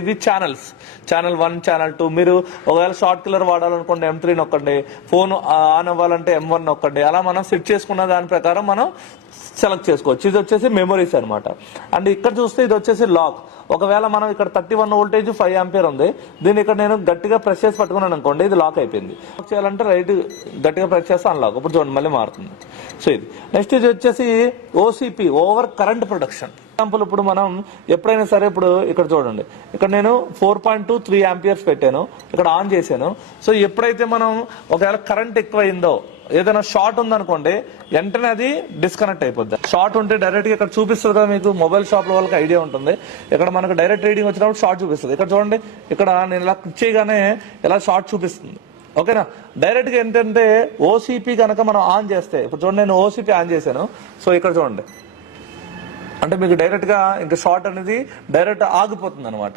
ఇది channel 1 channel 2 మీరు ఒకవేళ షార్ట్ కిల్లర్ వాడాలనుకోండి M3 నొక్కండి, ఫోన్ ఆన్ అవ్వాలంటే M1 నొక్కండి. అలా మనం సెట్ చేసుకున్న దాని ప్రకారం మనం సెలెక్ట్ చేసుకోవచ్చు. ఇది వచ్చేసి మెమరీస్ అనమాట. అండ్ ఇక్కడ చూస్తే ఇది వచ్చేసి లాక్. ఒకవేళ మనం ఇక్కడ 31 వోల్టేజ్ 5 ఆంపియర్ ఉంది, దీన్ని ఇక్కడ నేను గట్టిగా ప్రెస్ చేసి పట్టుకున్నాను అనుకోండి, ఇది లాక్ అయిపోయింది. లాక్ చేయాలంటే రైట్ గట్టిగా ప్రెస్ చేస్తే అన్లాక్. ఇప్పుడు చూడండి మళ్ళీ మారుతుంది. సో ఇది నెక్స్ట్ ఇది వచ్చేసి OCP, over current protection. Example ఇప్పుడు మనం ఎప్పుడైనా సరే ఇప్పుడు ఇక్కడ చూడండి, ఇక్కడ నేను 4.23 ఆంపియర్స్ పెట్టాను, ఇక్కడ ఆన్ చేశాను. సో ఎప్పుడైతే మనం ఒకవేళ కరెంట్ ఎక్కువైందో, ఏదైనా షార్ట్ ఉందనుకోండి, వెంటనే అది డిస్కనెక్ట్ అయిపోద్ది. షార్ట్ ఉంటే డైరెక్ట్ గా ఇక్కడ చూపిస్తుంది కదా, మీకు మొబైల్ షాప్ లో వాళ్ళకి ఐడియా ఉంటుంది. ఇక్కడ మనకు డైరెక్ట్ రీడింగ్ వచ్చినప్పుడు షార్ట్ చూపిస్తుంది. ఇక్కడ చూడండి, ఇక్కడ నేను ఇలా క్లిక్ చేయగానే ఇలా షార్ట్ చూపిస్తుంది. ఓకేనా? డైరెక్ట్ గా ఏంటంటే OCP కనుక మనం ఆన్ చేస్తే, ఇప్పుడు చూడండి నేను OCP ఆన్ చేశాను. సో ఇక్కడ చూడండి, అంటే మీకు డైరెక్ట్ గా ఇంకా షార్ట్ అనేది డైరెక్ట్ ఆగిపోతుంది అనమాట.